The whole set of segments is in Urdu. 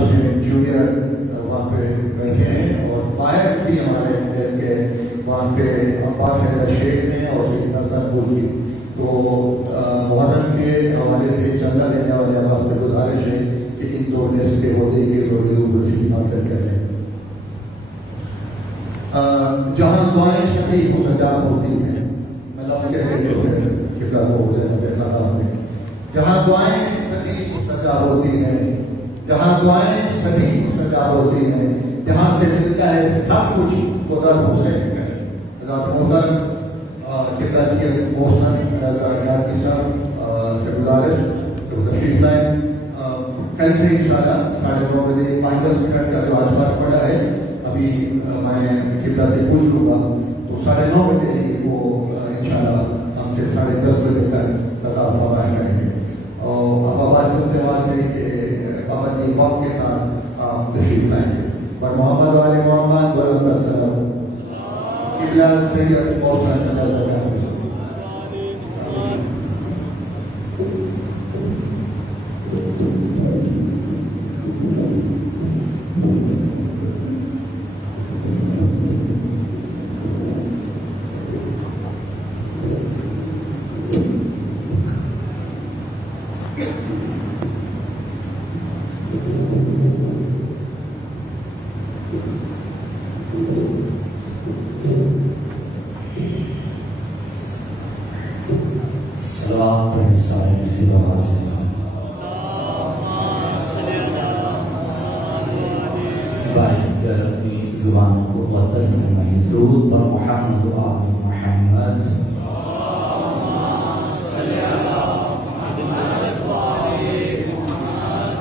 جونیئر وہاں پہ بیٹھے ہیں اور باہر بھی ہمارے ملک کے وہاں پہ عباس شیخ نے اور جی تو محرم کے حوالے سے چندہ لینے والے آپ سے گزارش ہے کہ ان دو ڈیسک کے عہدے کے ضرور سے حاصل کر لیں. جہاں دعائیں سبھی مستجاب ہوتی ہیں، میں لفظ کہتے جو ہے قبلہ ہو جائے دیکھا تھا ہم نے، جہاں دعائیں سبھی مستجاب ہوتی ہیں، جہاں دعائیں سبھی مستجاب ہوتی ہیں، جہاں سے ملتا ہے سب کچھ خدا حسین ہے. حضرت محترم قبلہ کے محسن ڈاکٹر صاحب سے گزارش کہ وہ تشریف لائیں. کل سے انشاءاللہ 9:30 بجے 5-10 منٹ کا جو آج فرق پڑا ہے ابھی میں قبلہ سے پوچھ لوں گا تو 9:30 بجے وہ انشاءاللہ ہم سے 10:30 بجے تک خطاب فرمائے کریں گے. اور اب آواز سنتے سے کہ پابندی وقت کے ساتھ آپ تشریف لائیں گے. پر محمد والے محمد بلند السلام قبلہ سید محسن ڈاکٹر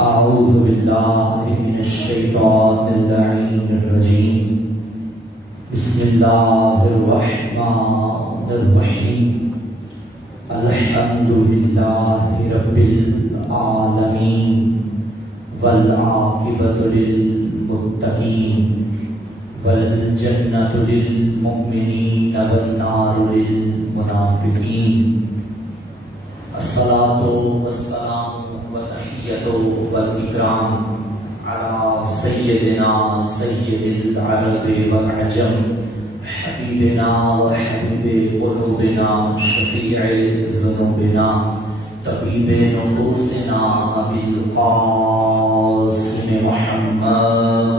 أعوذ بالله من الشيطان اللعين الرجيم. بسم الله الرحمن الرحيم. الحمد لله رب العالمين والعاقبة للمتقين والجنة للمؤمنين والنار للمنافقين. الصلاة والسلام والإكرام على سيدنا سيد العرب والعجم حبيبنا وحبيب قلوبنا شفيع ذنوبنا طبيب نفوسنا أبي القاسم محمد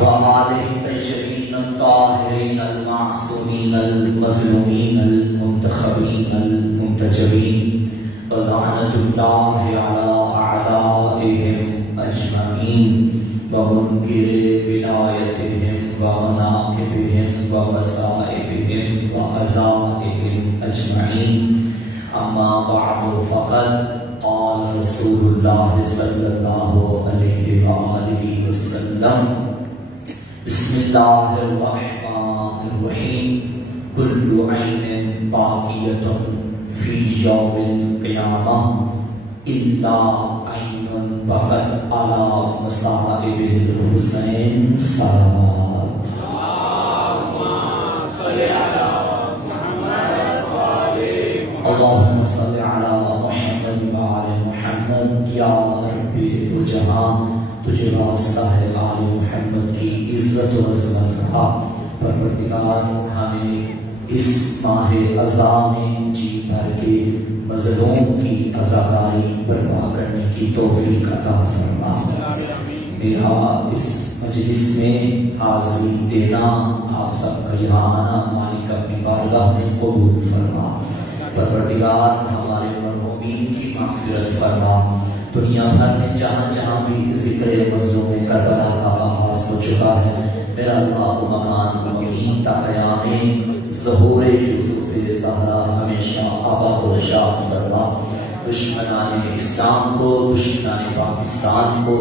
وآله الطيبين الطاهرين المعصومين المظلومين المنتخبين المنتجبين ولعنة الله على أعدائهم أجمعين ومنكر ولايتهم ومناقبهم ومصائبهم وعزائهم أجمعين. أما بعد فقد قال رسول الله صلى الله عليه وآله وسلم: بسم الله الرحمن الرحيم. كل عين باقية في يوم القيامة إلا عين بكت على مصائب الحسين صلوات. اللهم صل على محمد وعلى محمد. یا رب الجہاں تجھے واسطہ ہے آل محمد کی عزت و عظمت کا. پروردگار ہمیں اس ماہ عزا میں جی بھر کے مظلوم کی عزاداری برپا کرنے کی توفیق عطا فرما. میرا اس مجلس میں حاضری دینا، آپ سب کا یہاں آنا مالک اپنی بارگاہ میں قبول فرما. پروردگار ہمارے مرحومین کی مغفرت فرما. دنیا بھر میں جہاں جہاں بھی ذکر مظلوم کربلا کا آغاز ہو چکا ہے، میرا اللہ مکان مقیم تا قیام ظہور یوسف زہرا ہمیشہ آباد و نشاد فرما. دشمنان اسلام کو، دشمنان پاکستان کو،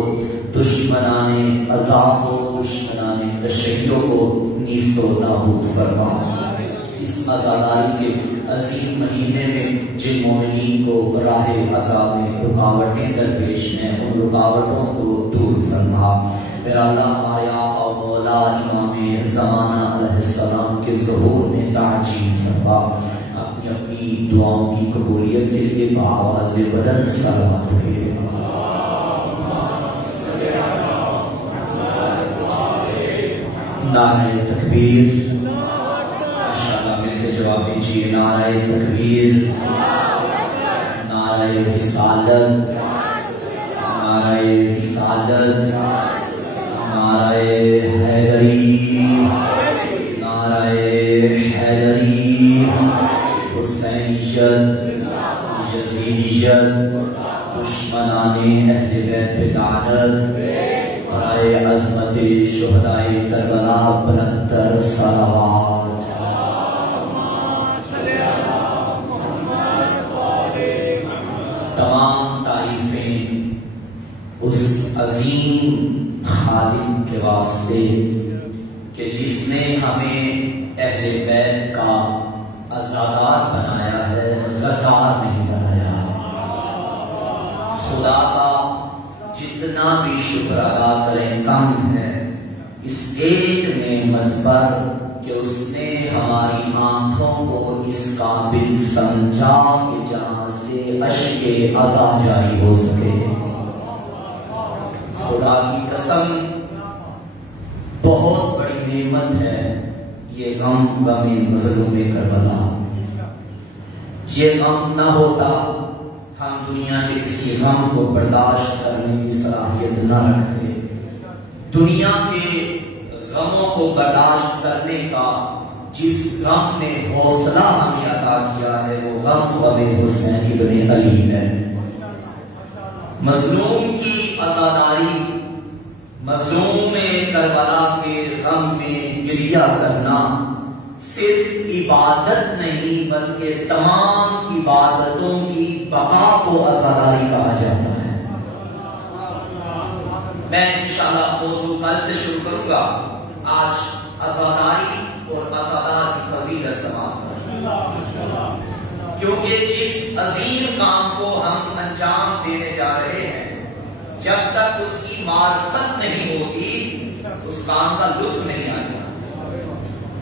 دشمنان عذاب کو، دشمنان تشیع کو نیست و نابود فرما. اس عزاداری کے عظیم مہینے میں جن مومنین کو راہ عذاب میں رکاوٹیں درپیش ہیں، ان رکاوٹوں کو دور فرما. میرا اللہ ہمارے آقا و مولا امام زمانہ علیہ السلام کے ظہور میں تعجیل فرما. اپنی اپنی دعاؤں کی قبولیت کے آواز بلند صلوات پڑھیے۔ نعرہ تکبیر، ماشاءاللہ مل کے جواب دیجیے۔ نعرہ تکبیر، نعرہ رسالت، نعرہ رسالت، نعرہ حیدری، نعرہ حیدری، حسینیت، یزیدیت، دشمنان اہل بیت پہ لعنت، برائے عظمت شہدائے کربلا بلندتر صلوات۔ تمام تعریفیں اس عظیم خالق کے واسطے کہ جس نے ہمیں اہل بیت کا عزادار بنایا ہے، غدار نہیں بنایا۔ خدا کا جتنا بھی شکر ادا کریں کم ہے اس ایک نعمت پر کہ اس نے ہماری آنکھوں کو اس قابل سمجھا کہ جہاں سے اشک عزا جاری ہو سکے۔ خدا کی قسم بہت بڑی نعمت ہے یہ غم مظلوم کربلا۔ یہ غم نہ ہوتا ہم دنیا کے کسی غم کو برداشت کرنے کی صلاحیت نہ رکھتے۔ دنیا کے غموں کو برداشت کرنے کا جس غم نے حوصلہ ہمیں عطا کیا ہے وہ غم حسین ابن علی ہے۔ مظلوم کی عزاداری، مظلوم کربلا کے غم میں گریہ کرنا صرف عبادت نہیں بلکہ تمام عبادتوں کی بقا کو عزاداری کہا جاتا ہے۔ میں انشاءاللہ موضوع کل سے شروع کروں گا۔ آج عزاداری اور عزادار کی فضیلت سماعت کریں، کیونکہ جس عظیم کام کو ہم انجام دینے جا رہے ہیں جب تک اس کی معرفت نہیں ہوگی اس کام کا لطف نہیں آئے گا۔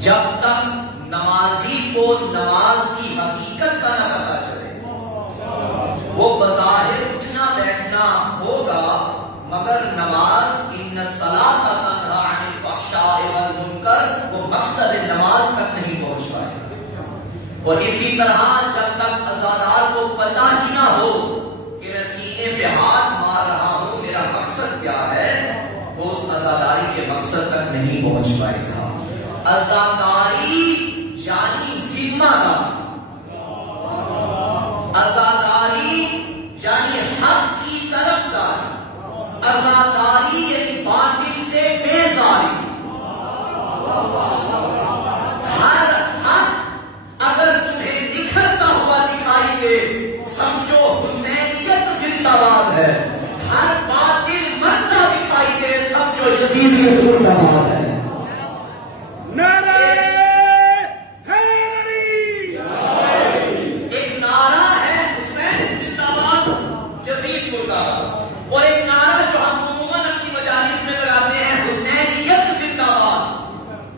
جب تک نمازی کو نماز کی حقیقت کا نہ پتا چلے، وہ بظاہر اٹھنا بیٹھنا ہوگا مگر نماز ان الصلاۃ تنہی عن الفحشاء والمنکر وہ مقصد نماز تک نہیں پہنچ پائے گا۔ اور اسی طرح جب تک عزادار کو پتہ ہی نہ ہو کہ میں سینے پہ ہاتھ مار رہا ہوں میرا مقصد کیا ہے، وہ اس عزاداری کے مقصد تک نہیں پہنچ پائے گا۔ عزاداری یعنی ذمہ داری، عزاداری یعنی حق کی طرفداری، عزاداری یعنی باطل سے بیزاری۔ ہر حق اگر تمہیں نکھرتا ہوا دکھائی دے سمجھو حسینیت زندہ باد ہے، ہر باطل مرتا دکھائی دے سمجھو یزیدیت مردہ باد ہے۔ ایک نعرہ ہے حسین زندہ باد، یزید مردہ باد، اور ایک نعرہ جو ہم عموماً اپنی مجالس میں لگاتے ہیں حسینیت زندہ باد،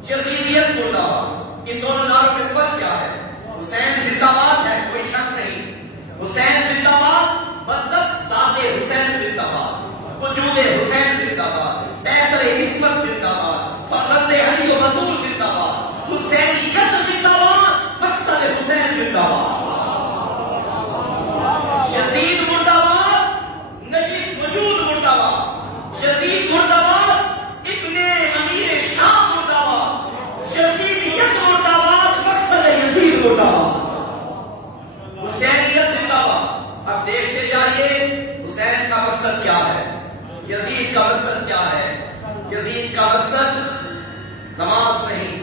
یزیدیت مردہ باد۔ ان دونوں نعروں میں فرق کیا ہے؟ حسین زندہ باد ہے کوئی شک نہیں، حسین زندہ باد مطلب ذات حسین زندہ باد، وجود حسین زندہ باد، پیکر عصمت زندہ باد، فخر علی و بطول زندہ باد، حسینیت زندہ باد، مقصد حسین زندہ باد۔ یزید مردہ باد، نجس وجود مردہ باد، یزید مردہ باد، ابن امیر شام مردہ باد، یزیدیت مردہ باد، مقصد یزید مردہ باد، حسینیت زندہ باد۔ اب دیکھتے جائیے حسین کا مقصد کیا ہے، یزید کا مقصد کیا ہے۔ یزید کا مقصد نماز نہیں،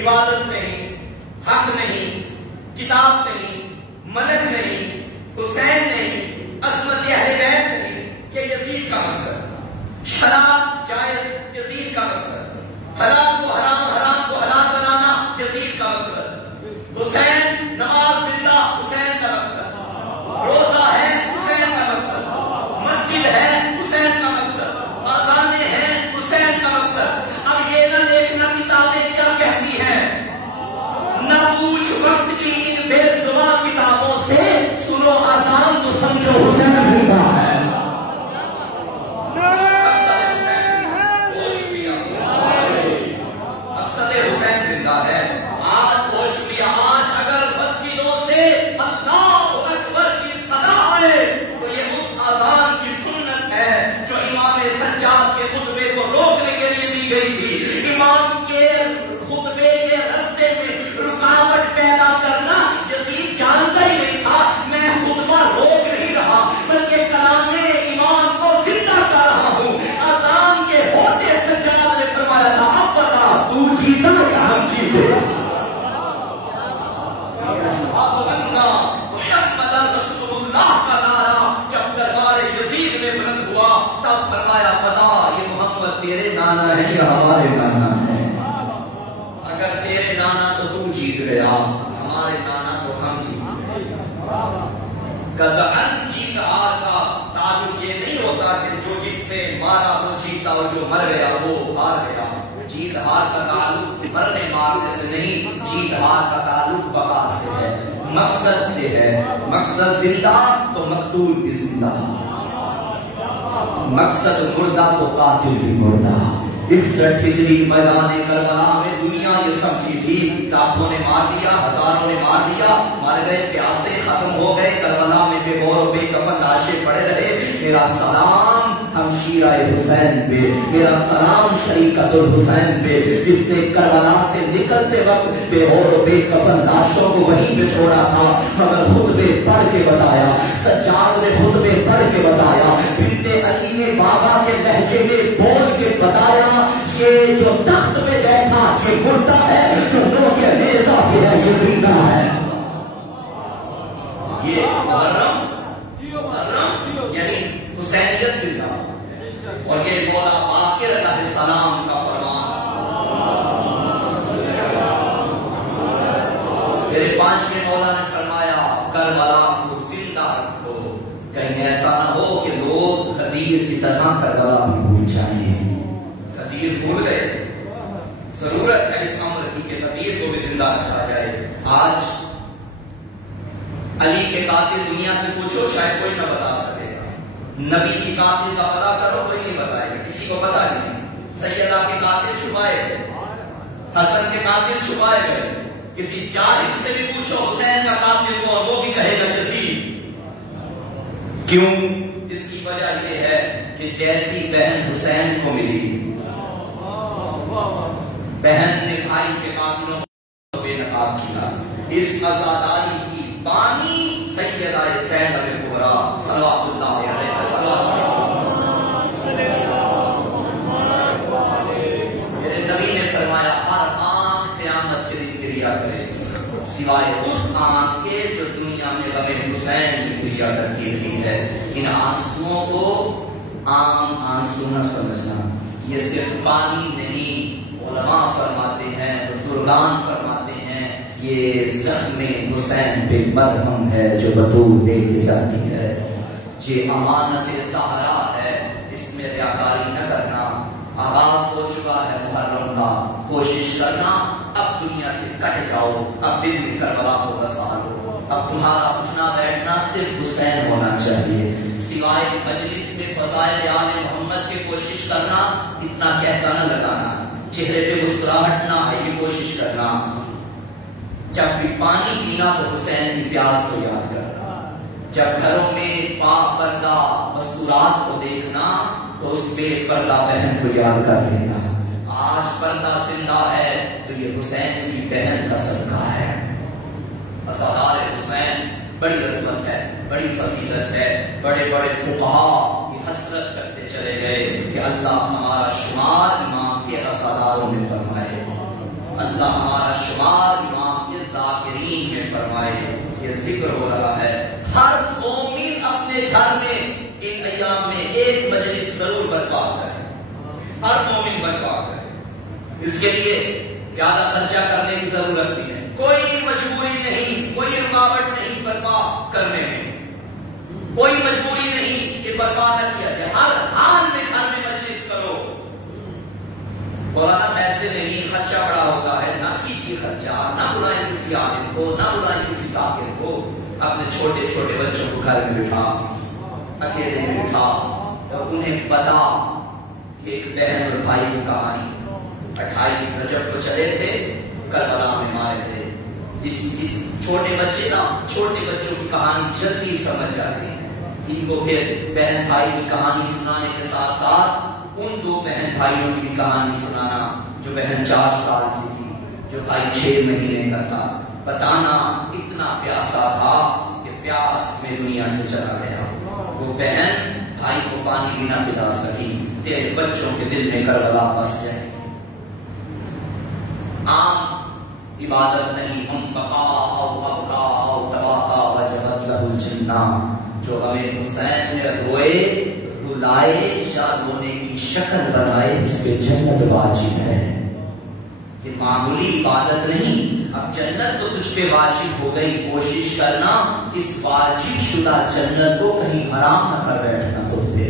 عبادت نہیں، حق نہیں، کتاب نہیں، ملک نہیں، حسین نہیں، عصمت اہل بیت نہیں، یہ یزید کا مقصد۔ شراب جائز یزید کا مقصد، حلال کو حرام، حرام کو حلال بنانا یزید کا مقصد، حسین نماز زندہ حسین کا مقصد، روزہ ہے حسین کا مقصد، مسجد ہے حسین کا مقصد، اذانیں ہیں حسین کا مقصد۔ اب یہ نہ دیکھنا کتابیں کیا کہتی ہیں، نہ پوچھ وقت کی ان بے زبان کتابوں سے، سنو اذان تو قطعاً جیت ہار کا تعلق یہ نہیں ہوتا کہ جو جس نے مارا وہ جیتا اور جو مر گیا وہ ہار گیا. جیت ہار کا تعلق مرنے مارنے سے نہیں، جیت ہار کا تعلق بقا سے ہے، مقصد سے ہے. مقصد زندہ تو مقتول بھی زندہ، مقصد مردہ تو قاتل بھی مردہ. 61 ہجری میدان کربلا میں دنیا یہ سمجھی تھی لاکھوں نے مار دیا، ہزاروں نے مار دیا، مر گئے، پیاسے ختم ہو گئے، کربلا میں بے غور و بے کفن لاشیں پڑے رہے. میرا سلام ہمشیرہ حسین پہ، میرا سلام شریکت الحسین پہ، جس نے کربلا سے نکلتے وقت بے غور و بے کفن لاشوں کو وہیں پہ چھوڑا تھا، مگر خطبے پڑھ کے بتایا، سجاد نے خطبے پڑھ کے بتایا، بنت علی نے بابا کے لہجے میں بول کے بتایا، یہ جو تخت پہ بیٹھا یہ مردہ ہے، جو نو کے نیزہ پہ ہے یہ زندہ ہے. یہ محرم یعنی حسینیت زندہ، اور یہ مولا باقر علیہ السلام کا فرمان. میرے 5ویں مولا نے فرمایا کربلا کو زندہ رکھو، کہیں ایسا نہ ہو کہ لوگ غدیر کی طرح کربلا بھی بھول جائیں. غدیر بھول گئے، ضرورت ہے اس امر کی کہ غدیر کو بھی زندہ رکھا جائے. آج علی کے قاتل دنیا سے پوچھو شاید کوئی نہ بتا سکے گا، نبی کی قاتل کا پتہ کرو کوئی نہیں بتائے گا، کسی کو پتہ نہیں. سیدہ کے قاتل چھپائے گئے، حسن کے قاتل چھپائے گئے، کسی جاہل سے بھی پوچھو حسین کا قاتل کون، وہ بھی کہے گا یزید. کیوں؟ اس کی وجہ یہ ہے کہ جیسی بہن حسین کو ملی، بہن نے بھائی کے قاتلوں کو بے نقاب کیا. اس عزاداری کی بانی سیدہ زینب کبریٰ صلوات اللہ علیہ وسلم. میرے نبی نے فرمایا ہر آنکھ قیامت کے دن کریا کرے گی سوائے اس آنکھ کے جو دنیا میں غم حسین کی کریا کرتی رہی ہے. ان آنسوؤں کو عام آنسو نہ سمجھنا، یہ صرف پانی نہیں. علماء فرماتے ہیں، بزرگان فرماتے ہیں، یہ زخم حسین پہ مرہم ہے جو بطول لے کے جاتی ہے. یہ امانت زہرا ہے، اس میں ریاکاری نہ کرنا. آغاز ہو چکا ہے محرم کا، کوشش کرنا اب دنیا سے کٹ جاؤ، اب دل میں کربلا کو بسا لو. اب تمہارا اٹھنا بیٹھنا صرف حسین ہونا چاہیے. سوائے مجلس میں فضائل آل محمد کی کوشش کرنا، اتنا کہتا نہ لگانا، چہرے پہ مسکراہٹ نہ ہے یہ کوشش کرنا. جب بھی پانی پینا تو حسین کی پیاس کو یاد کرنا. جب گھروں میں پاک پردہ مستورات کو دیکھنا تو اس پہ پردہ بہن کو یاد کر لینا. آج پردہ زندہ ہے تو یہ حسین کی بہن کا صدقہ ہے. عزادار حسین بڑی عظمت ہے، بڑی فضیلت ہے. بڑے بڑے فقہاء یہ حسرت کرتے چلے گئے کہ اللہ ہمارا شمار امام کے عزاداروں میں فرمائے، اللہ ہمارا شمار امام کے ذاکرین میں فرمائے. یہ ذکر ہو رہا ہے. ہر مومن اپنے گھر میں ان ایام میں ایک مجلس ضرور برپا کرے، ہر مومن برپا کرے. اس کے لیے زیادہ خرچہ کرنے کی ضرورت نہیں ہے، کوئی مجبوری نہیں، کوئی رکاوٹ نہیں برپا کرنے میں، کوئی مجبوری نہیں کہ برپا نہ کیا جائے. ہر حال میں گھر میں مجلس کرو. مولانا پیسے نہیں، خرچہ بڑا ہوتا ہے، نہ کیجیے خرچہ، نہ بلائیں کسی عالم کو، نہ بلائیں کسی ذاکر کو. اپنے چھوٹے چھوٹے بچوں کو گھر میں بٹھا، اکیلے میں بٹھا اور انہیں بتا کہ ایک بہن اور بھائی کی کہانی 28 رجب کو چلے تھے، کربلا میں مارے تھے. اس چھوٹے بچے نا، چھوٹے بچوں کی کہانی جلدی سمجھ جاتی ہے. ان کو پھر بہن بھائی کی کہانی سنانے کے ساتھ ساتھ ان دو بہن بھائیوں کی بھی کہانی سنانا، جو بہن 4 سال کی تھی، جو بھائی 6 مہینے کا تھا. بتانا اتنا پیاسا تھا کہ پیاس میں دنیا سے چلا گیا. وہ بہن بھائی کو پانی بھی نہ پلا سکی. تیرے بچوں کے دل میں کربلا بس جائے. عام عبادت نہیں، ہم بقا او ابقا او تباقا وجبت لہ الجنہ. جو ہمیں حسین نے روئے، رلائے یا رونے کی شکل بنائے، اس پہ جنت واجب ہے. یہ معمولی عبادت نہیں. اب جنت تو تجھ پہ واجب ہو گئی، کوشش کرنا اس واجب شدہ جنت کو کہیں حرام نہ کر بیٹھنا خود پہ.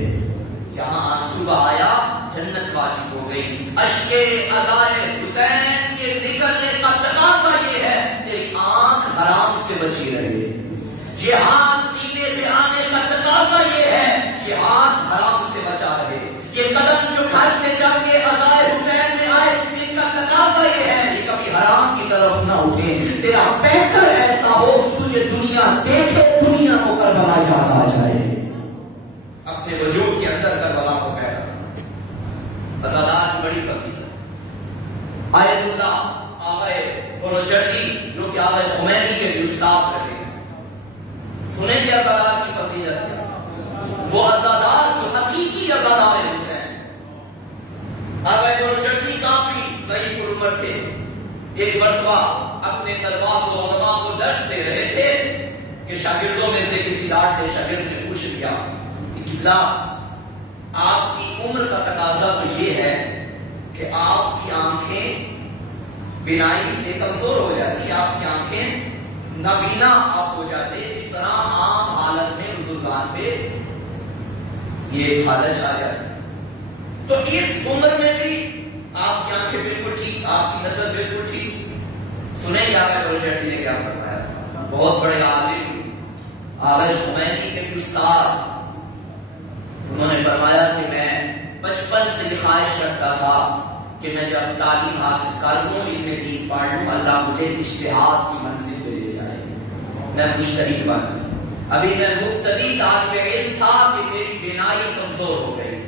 یہاں آنسو آیا، جنت واجب ہو گئی. اشکے ازائے حسین کے نکلنے کا تقاضا یہ ہے تیری آنکھ حرام سے بچی رہے. جہاد سینے پہ آنے کا تقاضا یہ ہے جہاد حرام سے بچا رہے. یہ قدم جو گھر سے چل کے ازائے حسین میں آئے، ان کا تقاضا یہ ہے یہ کبھی حرام کی طرف نہ اٹھے. تیرا پیکر ایسا ہو تجھے دنیا دیکھے، دنیا کو کربلا یاد آ جائے، اپنے وجود کے اندر کربلا کو پیدا. ازادار کی بڑی فضیلت. آیت اللہ آغائے بروجردی جو کہ آغائے خمینی کے بھی استاد رہے، سنیں گے ازادار کی فضیلت کیا. وہ ازادار جو حقیقی ازادار حسین. آغائے بروجردی کافی ضعیف العمر تھے. ایک مرتبہ اپنے طلباء کو علماء کو درس دے رہے تھے کہ شاگردوں میں سے کسی ڈانٹے شاگرد نے پوچھ لیا کہ قبلہ آپ کی عمر کا تقاضا تو یہ ہے کہ آپ کی آنکھیں بینائی سے کمزور ہو جاتی، آپ کی آنکھیں نابینا آپ ہو جاتے، اس طرح عام حالت میں بزرگان پہ یہ حالت آ جاتی. تو اس عمر میں بھی آپ کی آنکھیں بالکل ٹھیک، آپ کی نظر بالکل ٹھیک. سنیں گے آغا بروجردی نے کیا فرمایا. بہت بڑے عالم آغا خمینی کے بھی استاد، انہوں نے فرمایا کہ میں بچپن سے خواہش رکھتا تھا کہ میں جب تعلیم حاصل کر لوں، علم دین پڑھ لوں، اللہ مجھے اجتہاد کی منزل پہ لے جائے، میں مجتہد بن. ابھی میں مبتدی طالب علم تھا کہ میری بینائی کمزور ہو گئی،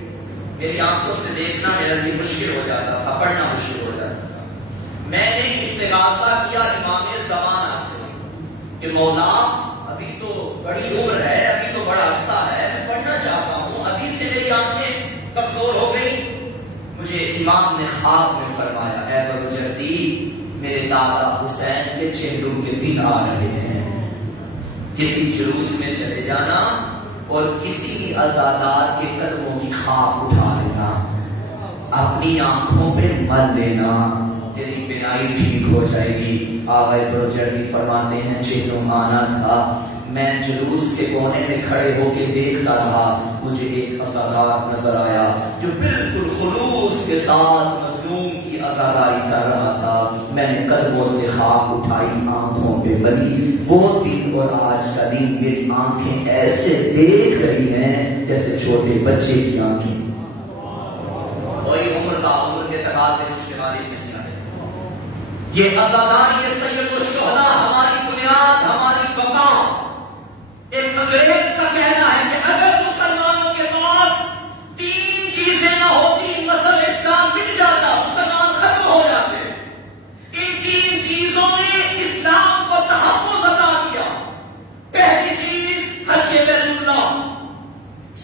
میری آنکھوں سے دیکھنا میرے لیے مشکل ہو جاتا تھا، پڑھنا مشکل ہو جاتا تھا. میں نے استغاثہ کیا امام زمانہ سے کہ مولا ابھی تو بڑی عمر ہے، ابھی تو بڑا عرصہ ہے، میں پڑھنا چاہتا ہوں، ابھی سے میری آنکھیں کمزور ہو گئی. مجھے امام نے خواب میں فرمایا اے بروجردی میرے دادا حسین کے چہروں کے دن آ رہے ہیں، کسی جلوس میں چلے جانا اور کسی عزادار کے قدموں کی خاک اٹھا لینا، اپنی آنکھوں پہ مل لینا، تیری بینائی ٹھیک ہو جائے گی. آغائے بروجردی فرماتے ہیں چہروں آنا تھا، میں جلوس کے کونے میں کھڑے ہو کے دیکھتا رہا، مجھے ایک عزادار نظر آیا جو بالکل خلوص کے ساتھ مظلوم کی عزاداری کر رہا تھا. میں نے قدموں سے خاک اٹھائی، آنکھوں پہ ملی. وہ دن اور آج کا دن میری آنکھیں ایسے دیکھ رہی ہیں جیسے چھوٹے بچے کی آنکھیں. کوئی عمر کا عمر کے تقاضے مجھ کے والد نہیں آئے. یہ عزاداری یہ سید الشہداء ہماری بنیاد، ہماری بقا. ایک انگریز کا کہنا ہے کہ اگر مسلمانوں کے پاس تین چیزیں نہ ہوتی مذہب اسلام مٹ جاتا، مسلمان ختم ہو جاتے. ان تین چیزوں نے اسلام کو تحفظ عطا کیا. پہلی چیز حج بیت اللہ.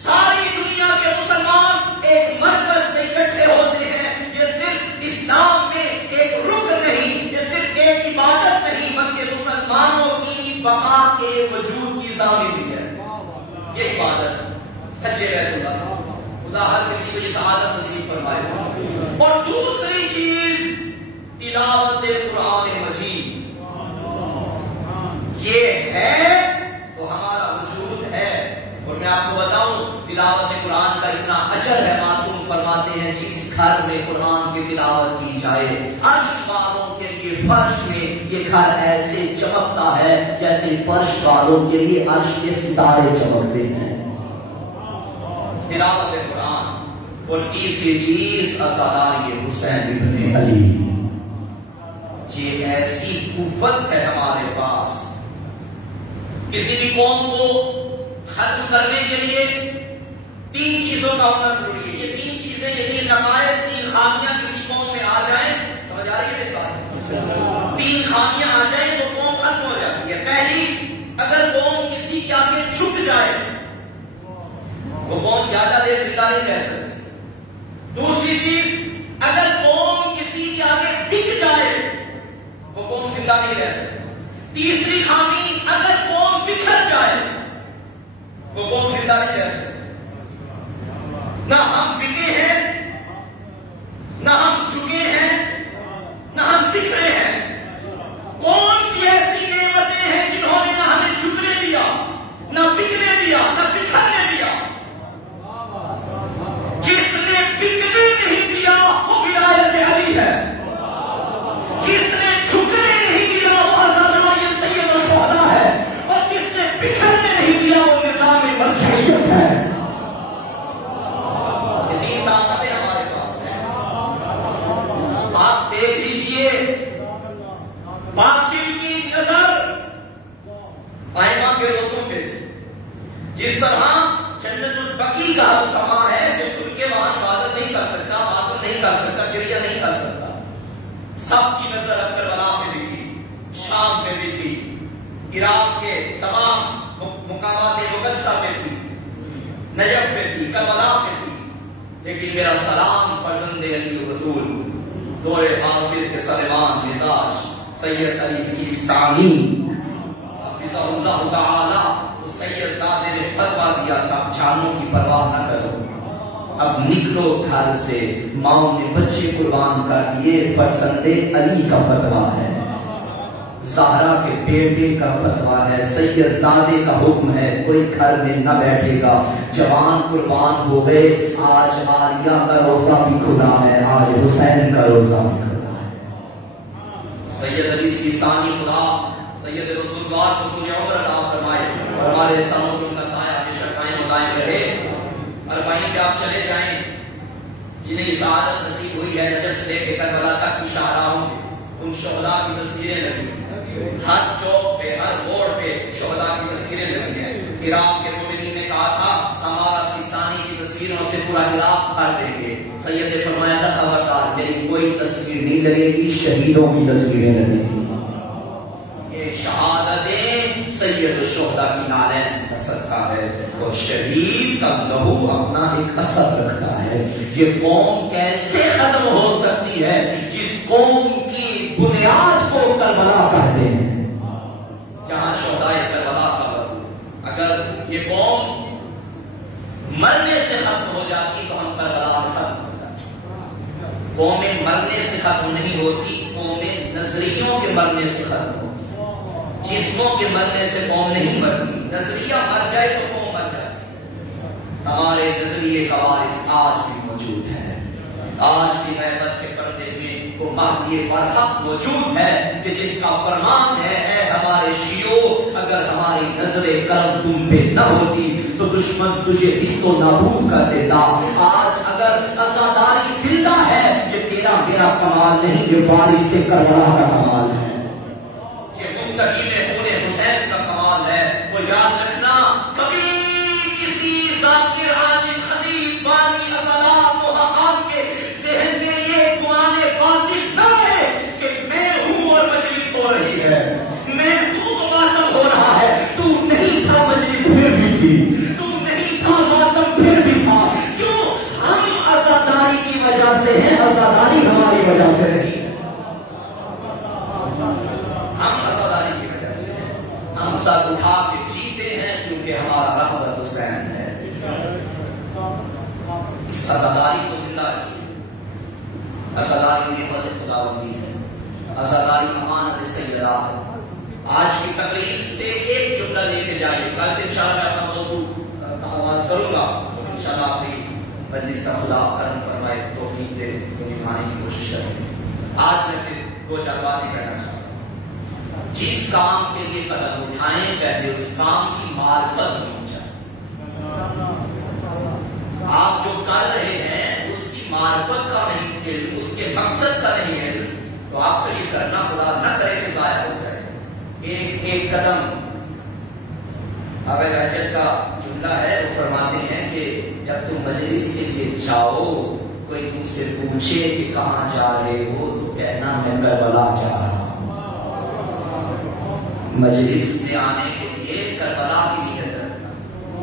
ساری دنیا کے مسلمان ایک مرکز میں اکٹھے ہوتے ہیں. یہ صرف اسلام میں ایک رکن نہیں، یہ صرف ایک عبادت نہیں، بلکہ مسلمانوں کی بقا کے وجود کی ضامن بھی ہے. یہ عبادت حج بیت اللہ سے خدا ہر کسی کو یہ سعادت نصیب فرمائے. اور دوسری چیز تلاوت قرآن مجید. یہ ہے تو ہمارا وجود ہے. اور میں آپ کو بتاؤں تلاوت قرآن کا اتنا اجر ہے، معصوم فرماتے ہیں جس گھر میں قرآن کی تلاوت کی جائے عرش والوں کے لیے فرش میں یہ گھر ایسے چمکتا ہے جیسے فرش والوں کے لیے عرش کے ستارے چمکتے ہیں. تلاوت قرآن. اور تیسری چیز عزاداری حسین ابن علی. یہ ایسی قوت ہے ہمارے پاس. کسی بھی قوم کو ختم کرنے کے لیے تین چیزوں کا ہونا ضروری ہے. یہ تین چیزیں، یہ تین نقائص، تین خامیاں کسی قوم میں آ جائیں، سمجھ آ رہی ہے میری بات؟ تین خامیاں آ جائیں تو قوم ختم ہو جاتی ہے. پہلی، اگر قوم کسی کے آگے جھک جائے وہ قوم زیادہ دیر زندہ نہیں رہ سکتی. دوسری چیز، اگر قوم کسی کے آگے ٹک جائے وہ قوم زندہ نہیں رہ سکتی. تیسری خامی، اگر قوم بکھر جائے وہ قوم زندہ نہیں رہ سکتی. نہ ہم بکے ہیں، نہ ہم جھکے ہیں، نہ ہم بکھرے ہیں. قوم دیا نہ بکھرنے دیا. جس نے بکنے نہیں دیا وہ ولایت علی ہے. جس نے جھکنے نہیں دیا وہ عزاداری سید الشہداء ہے. اور جس نے بکھرنے نہیں دیا وہ نظام مرجعیت ہے. اتنی طاقتیں ہمارے پاس ہیں. آپ دیکھ لیجئے باطل کی نظر قائمہ کے روزوں پہ تھی. جس طرح جنت البقیع کا سما ہے جو کھل کے وہاں عبادت نہیں کر سکتا, عبادت نہیں کر سکتا, کریا نہیں کر سکتا. سب کی نظر اب کربلا میں بھی تھی, شام میں بھی تھی, عراق کے تمام مقامات مقدسہ میں تھی, نجف میں تھی, کربلا میں تھی. لیکن میرا سلام فرزند علی البتول دور حاضر کے سلیمان مزاج سید علی سیستانی حفظہ اللہ تعالی, اس سید زادے نے فتویٰ دیا تھا جانوں کی پرواہ نہ کرو, اب نکلو گھر سے. ماؤں نے بچے قربان کر دیے. فرزند علی کا فتویٰ ہے, زہرا کے بیٹے کا فتویٰ ہے, سید زادے کا حکم ہے, کوئی گھر میں نہ بیٹھے گا. جوان قربان ہو گئے. آج عالیہ کا روزہ بھی کھلا ہے, آج حسین کا روزہ بھی کھلا ہے. سید علی سیستانی خدا سید رسول اللہ کو پوری عمر عطا فرمائے اور ہمارے سروں کو نسایا ہمیشہ قائم و دائم رہے. اور وہیں پہ آپ چلے جائیں جنہیں سعادت نصیب ہوئی ہے نجف سے لے کے کربلا تک کی شاہراہوں ان شہداء کی تصویریں لگی. ہر چوک پہ ہر موڑ پہ شہداء کی تصویریں لگی ہیں. عراق کے مومنین نے کہا تھا ہمارا سیستانی کی تصویروں سے پورا عراق بھر دیں گے. سید نے فرمایا تھا خبردار, میری کوئی تصویر نہیں لگے گی, شہیدوں کی تصویریں لگیں گی. یہ شہادتیں سید الشہداء کی نالین اثر کا ہے. اور شہید کا لہو اپنا ایک اثر رکھتا ہے. یہ قوم کیسے ختم ہو سکتی ہے جس قوم کی بنیاد کو کربلا کہتے ہیں, جہاں شہداء کربلا کا لہو. اگر یہ قوم مرنے سے ختم ہو جاتی تو ہم کربلا میں ختم ہو جاتے. قومیں مرنے سے ختم نہیں ہوتی, قومیں نظریوں کے مرنے سے ختم ہوتی. جسموں کے مرنے سے قوم نہیں مرتی. نظریہ مر جائے تو قوم مر جائے. ہمارے نظریے کا وارث آج بھی موجود ہے. آج بھی غیبت کے پردے میں وہ مہدی برحق موجود ہے کہ جس کا فرمان ہے اے ہمارے شیعو, اگر ہماری نظر کرم تم پہ نہ ہوتی تو دشمن تجھے اس کو نابود کر دیتا. آج اگر عزاداری زندہ ہے یہ تیرا میرا کمال نہیں, یہ وارث کربلا کا کمال ہے. تقیم خون حسین کا کمال ہے. وہ یاد رکھنا کبھی کسی ذاکر عالم خطیب بانی عضلات محقق کے ذہن میں یہ گمانے باطل نہ ہے کہ میں ہوں اور مجلس ہو رہی ہے, میں ہوں تو ماتم ہو رہا ہے. تو نہیں تھا مجلس پھر بھی تھی, تو نہیں تھا ماتم پھر بھی تھا. کیوں؟ ہم عزاداری کی وجہ سے ہیں, عزاداری ہماری وجہ سے نہیں. سر اٹھا کے جیتے ہیں کیونکہ ہمارا رہبر حسین ہے. اس عزاداری کو زندہ رکھیے. عزاداری نعمت خداوندی ہے, عزاداری امانت سیدہ ہے. آج کی تقریر سے ایک جملہ لے کے جائیے. کل سے انشاءاللہ میں اپنا موضوع کا آغاز کروں گا. انشاءاللہ آخری مجلس کا خدا کرم فرمائے, توفیق دے, نبھانے کی کوشش کریں. آج میں صرف 2-4 باتیں کرنا چاہتا ہوں. جس کام کے لیے قدم اٹھائیں پہلے اس کام کی معرفت ہونی چاہیے. آپ جو کر رہے ہیں اس کی معرفت کا نہیں علم, اس کے مقصد کا نہیں علم, تو آپ کا یہ کرنا خدا نہ کرے کہ ضائع ہو جائے. ایک ایک قدم. ابو حجر کا جملہ ہے, وہ فرماتے ہیں کہ جب تم مجلس کے لیے جاؤ کوئی تم سے پوچھے کہ کہاں جا رہے ہو تو کہنا میں کربلا جا رہا ہوں. مجلس میں آنے کے لیے کربلا کی نیت رکھنا,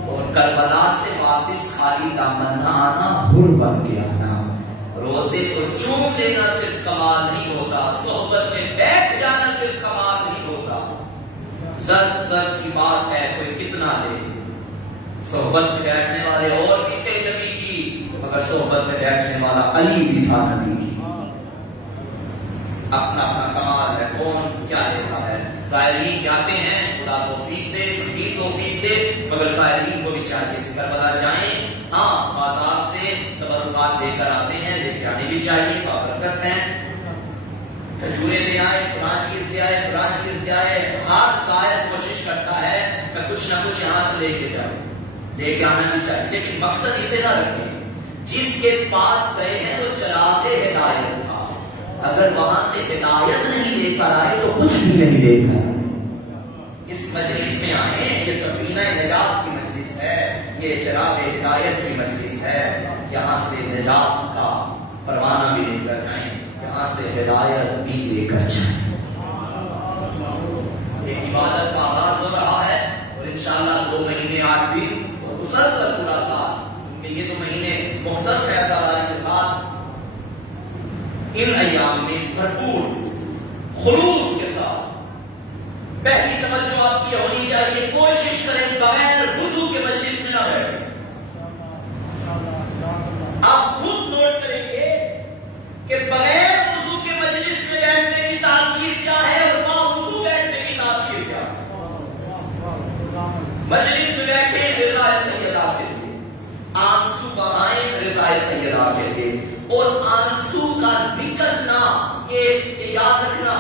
اور کربلا سے واپس خالی دامن نہ آنا, حر بن کے آنا. روزے کو چوم لینا صرف کمال نہیں ہوتا, صحبت میں بیٹھ جانا صرف کمال نہیں ہوتا. ظرف کی بات ہے, کوئی کتنا لے. صحبت میں بیٹھنے والے اور بھی تھے نبی کی, مگر صحبت میں بیٹھنے والا علی بھی تھا نبی کی. اپنا اپنا کمال ہے, کون کیا لیتا ہے. زائرین جاتے ہیں, خدا توفیق دے, مزید توفیق دے, مگر زائرین کو چاہیے کہ کربلا جائیں، ہاں بازار سے تبرعات لے کر آتے ہیں، لے کے آنے بھی چاہیے، بابرکت ہیں، کھجورے لے آئے، فلاں چیز لے آئے، فلاں چیز لے آئے، ہر سائر کوشش کرتا ہے میں کچھ نہ کچھ یہاں سے لے کے جاؤں، لے کے آنا بھی چاہیے، لیکن مقصد اسے نہ رکھیں جس کے پاس گئے ہیں وہ چراغ ہدایت تھا، اگر وہاں سے ہدایت نہیں لے کر آئے تو کچھ بھی نہیں لے کر آئے۔ اس مجلس میں آئے، یہ سفینہ نجات کی مجلس ہے، یہ چراغ ہدایت کی مجلس ہے، یہاں سے نجات کا پروانہ بھی لے کر جائیں، یہاں سے ہدایت بھی لے کر جائیں۔ ایک عبادت کا آغاز ہو رہا ہے اور انشاءاللہ 2 مہینے 8 دن اور مسلسل پورا سال، کیونکہ یہ 2 مہینے مختص ہے عزاداری کے ساتھ، ان ایام میں بھرپور خلوص کے ساتھ پہلی توجہ آپ کی ہونی چاہیے، کوشش کریں بغیر وضو کے مجلس میں نہ بیٹھیں۔ آپ خود نوٹ کریں گے کہ بغیر وضو کے مجلس میں بیٹھنے کی تاثیر کیا ہے اور باوضو بیٹھنے کی تاثیر کیا ہے۔ مجلس میں بیٹھے رضا سیدہ کے لیے، آنسو بہائیں رضا سیدہ کے لیے، اور آنسو کا نکلنا یہ یاد رکھنا،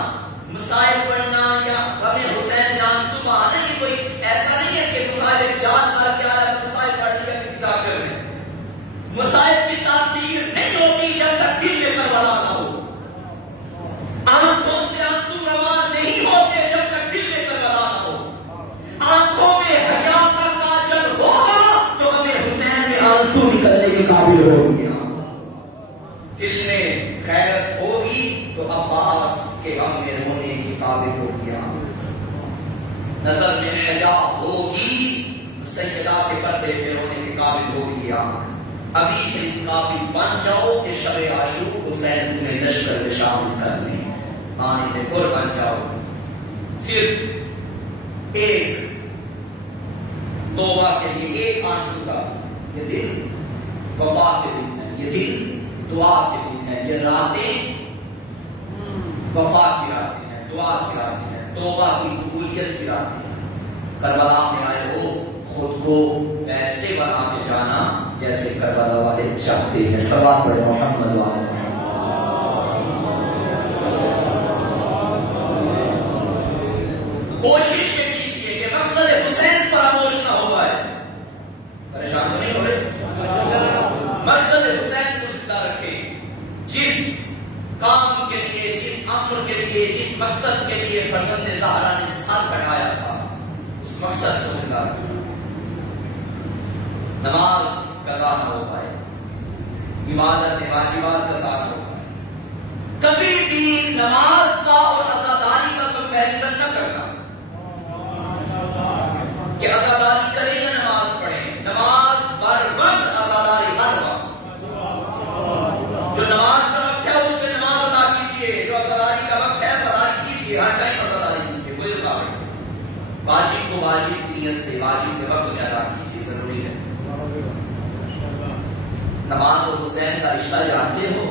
مسائل پڑھنا یا غم حسین میں آنسو بہانا یہ کوئی ایسا نہیں ہے کہ مسائل ایجاد کر کے آیا مسائل پڑھ لیا کسی ذاکر نے، مسائل کی تاثیر نہیں ہوتی جب تک دل میں کربلا نہ ہو، آنکھوں سے آنسو روان نہیں ہوتے جب تک دل میں کربلا نہ ہو، آنکھوں میں حیا کا کاجل ہوگا تو ہمیں حسین میں آنسو نکلنے کے قابل ہوگی، دل میں غیرت ہوگی تو عباس کے غم میں رونے کی قابل ہو گیا، نظر میں حیا ہوگی سیدہ کے پردے پہ رونے کے قابل ہو گیا، ابھی سے اس قابل بن جاؤ کہ شب عاشور حسین میں لشکر میں شامل کر لیں، آنے گر بن جاؤ، صرف ایک توبہ کے لیے ایک آنسو کا، یہ دل وفا کے دن ہے، یہ دل دعا کے دن ہے، یہ راتیں وفا کی راتیں ہیں، دعا کی راتیں ہیں، توبہ کی قبولیت کی راتیں ہیں۔ کربلا میں آئے ہو خود کو ایسے بنا کے جانا جیسے کربلا والے چاہتے ہیں، صلوات پڑھے محمد والے۔ کوشش یہ کیجیے کہ مقصد حسین فراموش نہ ہو پائے، پریشان تو نہیں ہو رہے، مقصد حسین کو زندہ رکھیں، جس کام کے لیے، جس امر کے لیے، جس مقصد کے لیے فرزند زہرا نے سر کٹایا تھا اس مقصد کو زندہ رکھیں، نماز قضا نہ ہو پائے، عبادت واجبات قضا نہ ہو پائے، کبھی بھی نماز کا اور عزاداری کا کمپیریزن نہ کرنا کہ عزاداری کریں یا نماز پڑھیں، نماز بر وقت، عزاداری ہر وقت، جو نماز کا وقت ہے اس میں نماز ادا کیجیے، جو عزاداری کا وقت ہے عزاداری کیجیے، ہر ٹائم عزاداری کیجیے، کوئی رکاوٹ نہیں، واجب کو واجب کی نیت سے واجب کے وقت میں ادا کیجیے، ضروری ہے۔ نماز اور حسین کا رشتہ جانتے ہو،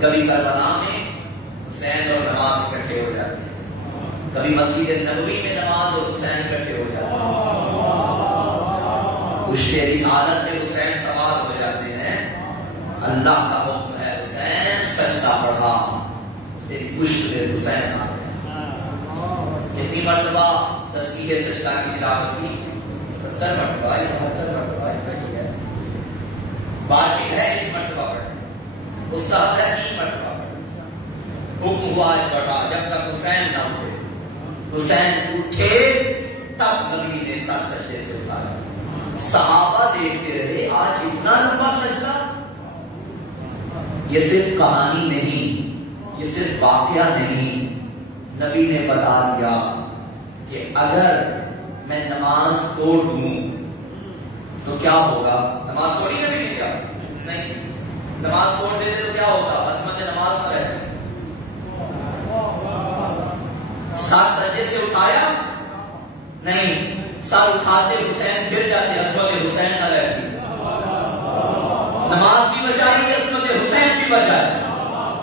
کبھی کربلا میں حسین اور نماز اکٹھے ہو جاتے ہیں، کبھی مسجد نبوی میں نماز اور حسین اکٹھے ہو جاتے ہیں، کشتے رسالت میں حسین سوار ہو جاتے ہیں، اللہ کا حکم ہے حسین سجدہ پڑھا، تیری پشت پہ حسین آ گئے، کتنی مرتبہ تسبیح سجدہ کی تلاوت کی؟ 70 مرتبہ یا 72 مرتبہ ہے، واجب ہے 1 مرتبہ پڑھیں، مستحب ہے 3 مرتبہ پڑھیں، حکم ہوا آج پڑھا جب تک حسین نہ اٹھے، حسین اٹھے تب نبی نے سر سجدے سے اٹھایا، صحابہ دیکھتے رہے آج اتنا لمبا سجدہ، یہ صرف کہانی نہیں، یہ صرف واقعہ نہیں، نبی نے بتا دیا کہ اگر میں نماز توڑ دوں تو کیا ہوگا، نماز توڑی نبی نے کیا؟ نہیں، نماز توڑ دیتے تو کیا ہوگا، عصمت نماز نہ رہتی، سر سجدے سے اٹھایا نہیں، سر اٹھاتے حسین گر جاتے، عصمت حسین نہ رہتی، نماز بھی بچائی، عصمت حسین بھی بچائی،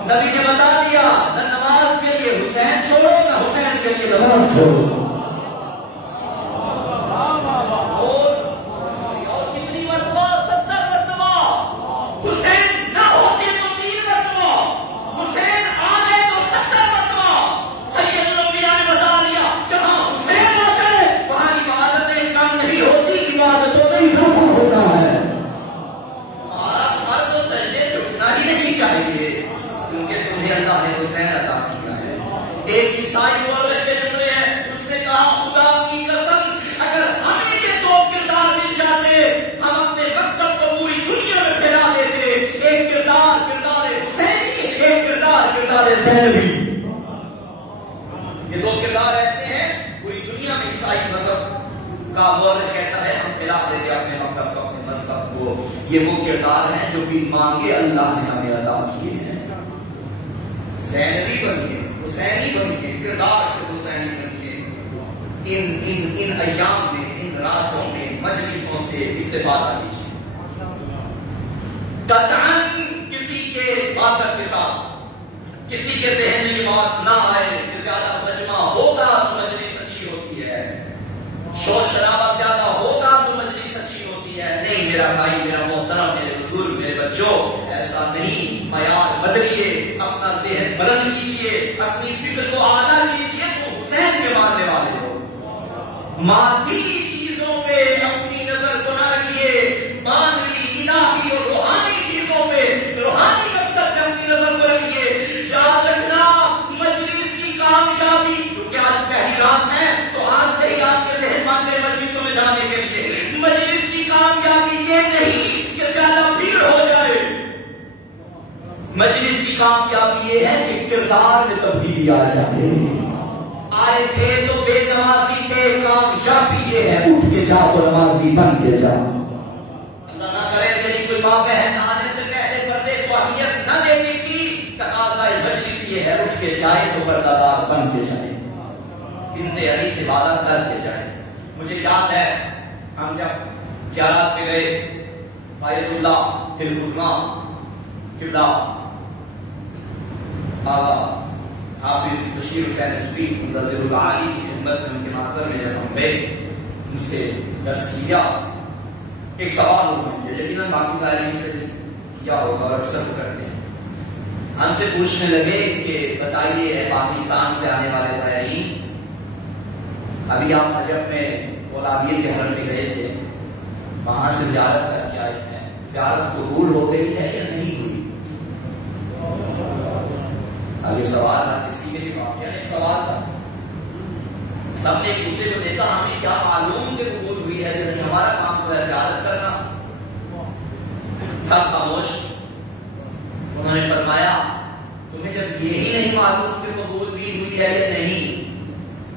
نبی نے بتا دیا نہ نماز کے لیے حسین چھوڑو نہ حسین کے لیے نماز چھوڑو۔ زینبی. یہ دو کردار ایسے ہیں پوری دنیا میں عیسائی مذہب کا مورخ کہتا ہے ہم خلاف دیتے اپنے مذہب کو اپنے مذہب کو. یہ وہ کردار ہیں جو بھی مانگے اللہ نے ہمیں عطا کیے ہیں. زینبی بنیے, حسینی بنیے, کردار سے حسینی بنیے. ان ایام میں, ان راتوں میں مجلسوں سے استفادہ کیجیے. قطعاً کسی کے باسط کے ساتھ کسی کے ذہن میں یہ بات نہ آئے کہ زیادہ مجمع ہوگا تو مجلس اچھی ہوتی ہے, شور شرابہ زیادہ ہوگا تو مجلس اچھی ہوتی ہے. نہیں میرا بھائی, میرا محترم, میرے بزرگ, میرے بچوں, ایسا نہیں. معیار بدلیے, اپنا ذہن بلند کیجیے, اپنی فکر کو اعلیٰ کیجیے. تو حسین کے ماننے والے ہو. مادی چیزوں پہ اپنی نظر کو نہ رکھیے, مانوی, الہی اور روحانی چیزوں پہ, روحانی مقصد پہ اپنی نظر کو رکھیے. یاد رکھنا مجلس کی کامیابی, چونکہ آج پہلی رات ہے تو آج سے ہی آپ کے ذہن باندھے مجلسوں میں جانے کے لیے. مجلس کی کامیابی یہ نہیں کہ زیادہ بھیڑ ہو جائے, مجلس کی کامیابی یہ ہے کہ کردار میں تبدیلی آ جائے. آئے تھے تو بے نمازی تھے, کامیابی یہ ہے اٹھ کے جا تو نمازی بن کے جا. اللہ نہ کرے میری کوئی ماں بہن آنے سے پہلے پردے کو اہمیت نہ دیتی تھی. تقاضا مجلس یہ ہے اٹھ کے جائے تو پردہ دار بن کے جائے, بنت علی سے وعدہ کر کے جائے. مجھے یاد ہے ہم جب زیارت پہ گئے, آیت اللہ فی العظمیٰ قبلہ آقا حافظ بشیر حسین نجفی رضی اللہ عنہ کی خدمت میں, ان کے ناظر میں جب ہم گئے, ان سے درس لیا. ایک سوال انہوں نے کیا, یقیناً باقی زائرین سے کیا ہوگا اور اکثر کرتے ہیں. ہم سے پوچھنے لگے کہ بتائیے پاکستان سے آنے والے زائرین, ابھی آپ نجف میں اولادیہ کے حرم میں گئے تھے, وہاں سے زیارت کر کے آئے ہیں, زیارت قبول ہو گئی ہے یا نہیں ہوئی؟ اب یہ سوال تھا, کسی کے لیے واقعہ نہیں سوال تھا. سب نے ایک دوسرے کو دیکھا, ہمیں کیا معلوم کہ قبول ہوئی ہے یا نہیں, ہمارا کام تو ہے زیارت کرنا. سب خاموش. انہوں نے فرمایا تمہیں جب یہی نہیں معلوم کہ قبول بھی ہوئی ہے یا نہیں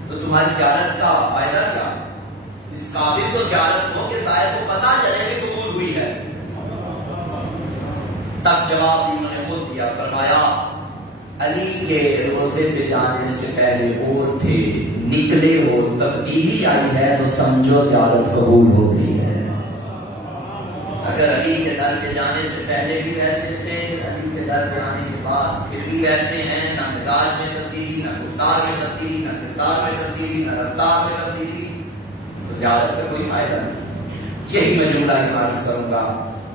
تو تمہاری زیارت کا فائدہ کیا؟ اس قابل تو زیارت ہو کہ شاید کو پتا چلے کہ قبول ہوئی ہے. تب جواب بھی انہوں نے خود دیا, فرمایا علی کے روزے پہ جانے سے پہلے اور تھے, نکلے ہو, تبدیلی آئی ہے تو سمجھو زیارت قبول ہو گئی ہے. اگر علی کے در پہ جانے سے پہلے بھی ویسے تھے, علی کے در پہ آنے کے بعد پھر بھی ویسے ہیں, نہ مزاج میں تبدیلی, نہ گفتار میں تبدیلی, نہ کردار میں تبدیلی, نہ رفتار میں تبدیلی, تو زیارت کا کوئی فائدہ نہیں. یہی میں جملہ عرض کروں گا,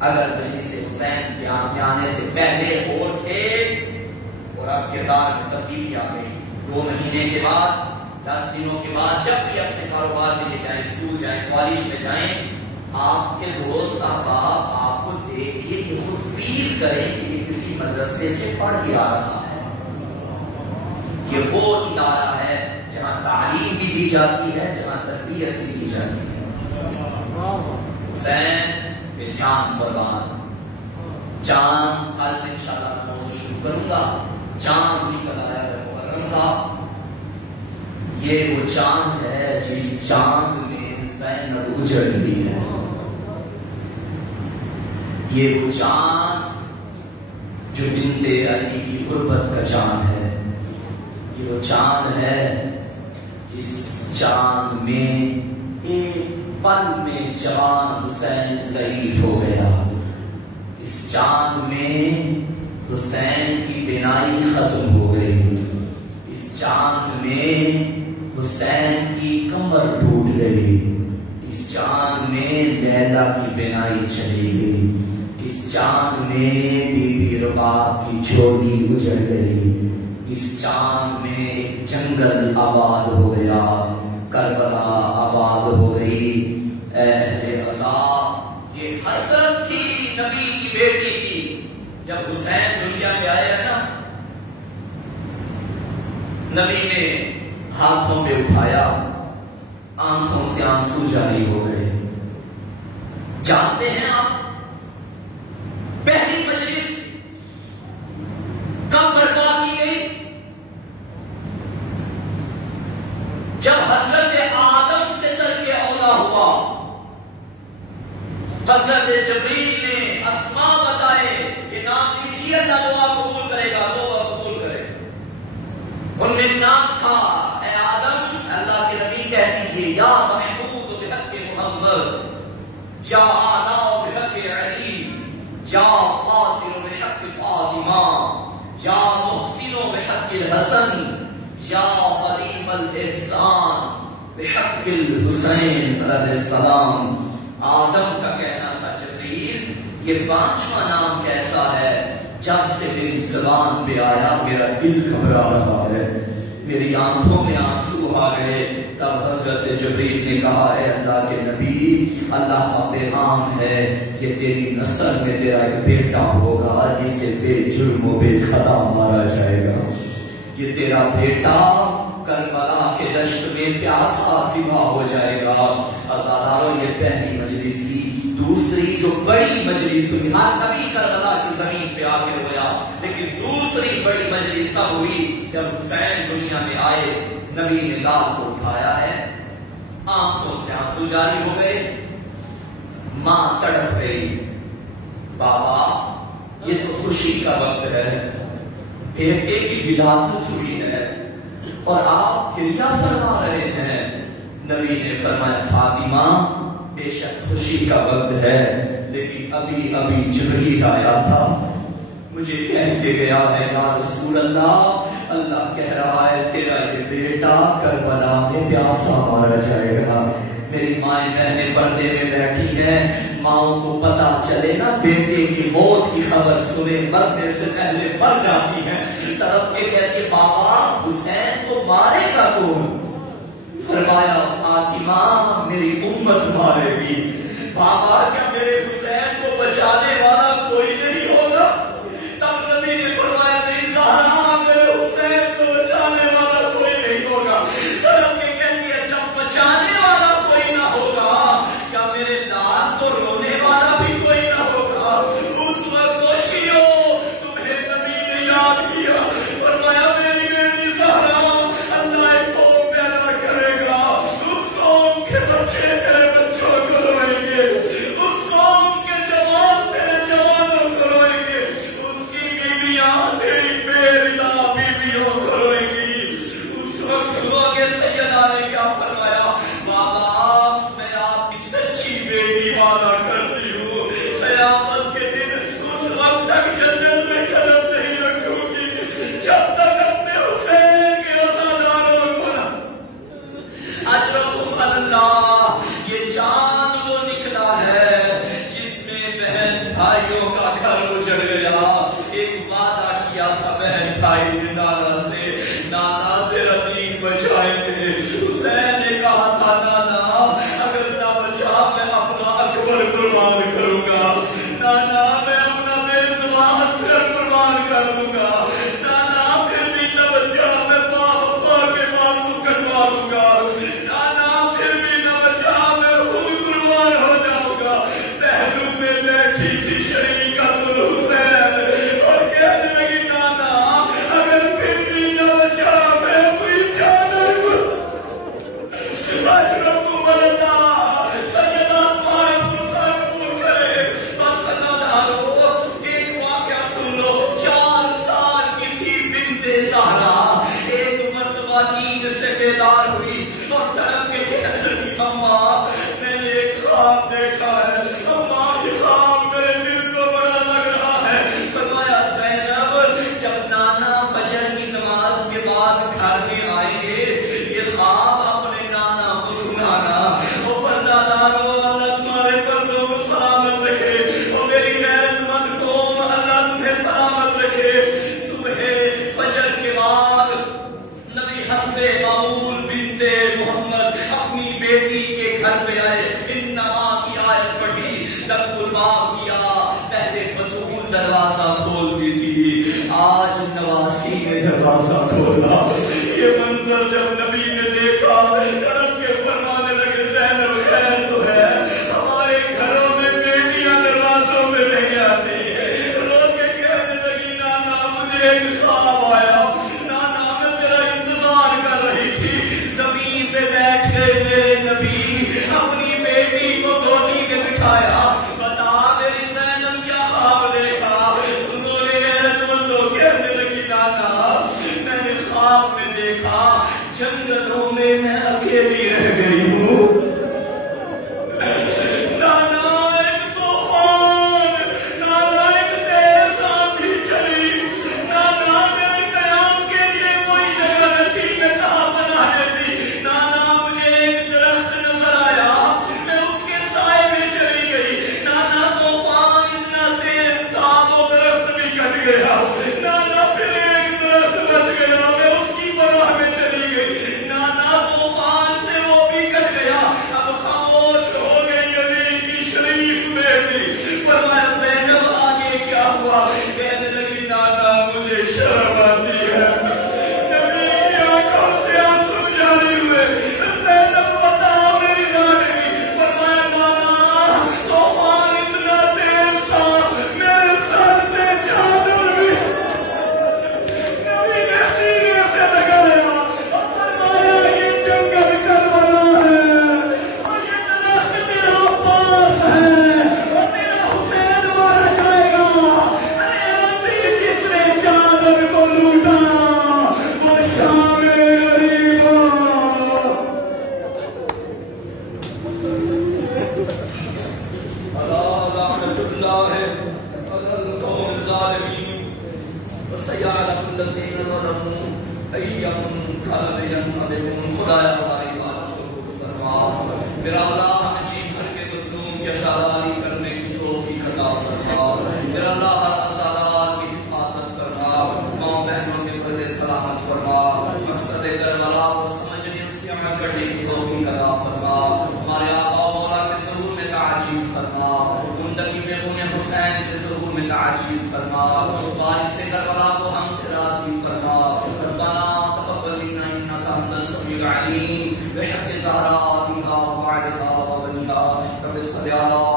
اگر مجلس حسین کے آنے سے پہلے اور تھے اور اب کردار میں تبدیلی آ گئی, 2 مہینے کے بعد, 10 دنوں کے بعد, جب بھی اپنے کاروبار میں لے جائیں, اسکول جائیں, کالج میں جائیں, آپ کے دوست احباب آپ کو دیکھ کے یہ خود فیل کریں کہ یہ کسی مدرسے سے پڑھ کے آ رہا ہے. یہ وہ ادارہ ہے جہاں تعلیم بھی دی جاتی ہے, جہاں تربیت بھی دی جاتی ہے. حسین پہ جان قربان. چاند کل سے انشاءاللہ میں موضوع شروع کروں گا. چاند بھی بتایا ہے محرم کا, یہ وہ چاند ہے جس چاند میں زینب اجڑ گئی ہے. یہ وہ چاند جو بنت علی کی قربت کا چاند ہے. یہ وہ چاند ہے جس چاند میں ایک پل میں جوان حسین ضعیف ہو گیا. اس چاند میں حسین کی بینائی ختم ہو گئی. اس چاند میں حسین کی کمر ٹوٹ گئی. اس چاند میں لیلا کی بینائی چلی گئی. اس چاند میں بی بی رباب کی جھولی اجڑ گئی. اس چاند میں ایک جنگل آباد ہو گیا, کربلا آباد ہو گئی. اہل غزہ, یہ حسرت تھی نبی کی بیٹی کی. جب حسین دنیا میں آیا نا, نبی نے ہاتھوں میں اٹھایا, آنکھوں سے آنسو جاری ہو گئے. جانتے ہیں آپ پہلی مجلس کب برپا کی گئی؟ فیصلہ ہوا. حضرت جبریل نے اسماء بتائے کہ نام لیجیے اللہ دعا قبول کرے گا، توبہ قبول کرے. ان میں نام تھا اے آدم، اللہ کے نبی کہتی تھی یا محمود بحق محمد، یا آلا بحق علی، یا فاطر بحق فاطمہ، یا محسن بحق الحسن، یا قریب الاحسان بحق الحسین علیہ السلام. آدم کا کہنا تھا جبریل یہ 5واں نام کیسا ہے؟ جب سے میری زبان پہ آیا میرا دل گھبرا رہا ہے، میری آنکھوں میں آنسو آ گئے. تب حضرت جبریل نے کہا اے اللہ کے نبی، اللہ کا پیغام ہے کہ تیری نسل میں تیرا ایک بیٹا ہوگا جسے بے جرم و بے خطا مارا جائے گا. یہ تیرا بیٹا کربلا کے دشت میں پیاسا ذبح ہو جائے گا. عزاداروں یہ پہلی مجلس کی. دوسری جو بڑی مجلس ہوئی، ہر نبی کربلا کی زمین پہ آ کے رویا، لیکن دوسری بڑی مجلس تب ہوئی جب حسین دنیا میں آئے. نبی نے لال کو اٹھایا ہے، آنکھوں سے آنسو جاری ہو گئے، ماں تڑپ گئی. بابا یہ تو خوشی کا وقت ہے، بیٹے کی ولادت ہوئی ہے اور آپ گریہ فرما رہے ہیں. نبی نے فرمایا فاطمہ بے شک خوشی کا وقت ہے، لیکن ابھی ابھی جبریل آیا تھا، مجھے کہہ کے گیا ہے یا رسول اللہ، اللہ کہہ رہا ہے تیرا یہ بیٹا کربلا میں پیاسا مارا جائے گا. میری مائیں بہنیں پردے میں بیٹھی ہیں، ماؤں کو پتا چلے نا بیٹے کی موت کی خبر سنے مرنے سے پہلے مر جاتی ہیں. طرف کے کہتی بابا حسین کو مارے گا کون؟ فرمایا فاطمہ میری امت مارے گی. بابا کیا میرے حسین کو بچانے والا کوئی نہیں ہوگا؟ تب نبی نے فرمایا نہیں زہرا میرے حسین کو بچانے والا کوئی نہیں ہوگا. طرف کے کہتی ہے جب بچانے والا کوئی نہ ہوگا کیا میرے لال کو رونے والا بھی کوئی نہ ہوگا؟ اس وقت خوشیوں تمہیں نبی نے یاد کیا، فرمایا میری بیٹی زہرا اللہ ایک قوم پیدا کرے گا، اس قوم کے بچے تیرے بچوں کو روئیں گے، اس قوم کے جوان تیرے جوانوں کو روئیں گے، اس کی بیویاں تیری بیویاں بیویوں کو روئیں گی. اس وقت صبح کے سیدہ نے کیا فرمایا؟ بابا میں آپ کی سچی بیٹی وعدہ کرتی ہوں قیامت کے دن اس وقت تک جنت میں قدم نہیں رکھوں گی جب تک اپنے حسین کے عزاداروں کو نہ اجرکم اللہ. یہ چاند وہ نکلا ہے جس میں بہن بھائیوں کا گھر اجڑ گیا. ایک وعدہ کیا تھا بہن بھائی نے نانا سے، نانا تیرا دین بچائیں گے. حسین نے کہا تھا نانا اگر نہ بچا میں اپنا اکبر قربان کروں گا، نانا میں اپنا بیزبا اصغر قربان کر دوں گا، نانا پھر بھی نہ بچا میں وفا کے بازو کٹوا دوں گا، نانا پھر بھی نہ بچا میں خود قربان ہو جاؤں گا. پہلو میں بیٹھی تھی شریکۃ الحسین اور کہنے لگی نانا اگر پھر بھی نہ بچا میں اپنی جان اجرکم اللہ. سیدہ تمہارا پرسہ قبول کرے. بس عزادارو ایک واقعہ سن لو. 4 سال کی تھی بنت زہرا، ایک مرتبہ نیند سے بیدار ہوئی اور تڑپ کے کہنے لگی اماں میں نے ایک خواب دیکھا ہے، اماں یہ خواب میرے دل کو بڑا لگ رہا ہے. فرمایا زینب جب نانا فجر کی نماز کے بعد گھر میں آئیں گے یہ خواب اپنے نانا کو سنانا. وہ پردادارو اللہ تمہارے پردوں کو سلامت رکھے، وہ میری غیرت مند قوم اللہ تمہیں سلامت رکھے. صبح فجر کے بعد نبی حسب معمول بنت محمد اپنی بیٹی کے گھر پہ آئے، انما کی آیت پڑھی، دق الباب کیا. پہلے فتول دروازہ کھولتی تھی، آج نواسی نے دروازہ کھولا. یہ منظر جب نبی نے دیکھا تڑپ کے فرمانے لگے زینب خیر تو ہے، ہمارے گھروں میں بیٹیاں دروازوں میں نہیں آتی. رو کے کہنے لگی نانا مجھے ایک خواب آیا، نانا میں تیرا انتظار کر رہی تھی. زمین پہ بیٹھ گئے میرے نبی، اپنی دکھایا. بتا میری زینب کیا خواب دیکھا. سنو گے غیرت مندوں کہنے لگی نانا میں نے خواب میں دیکھا جنگلوں میں میں اکیلی رہ گئی ہوں. بحق زهراء بها وبعدها وبنها رب صل على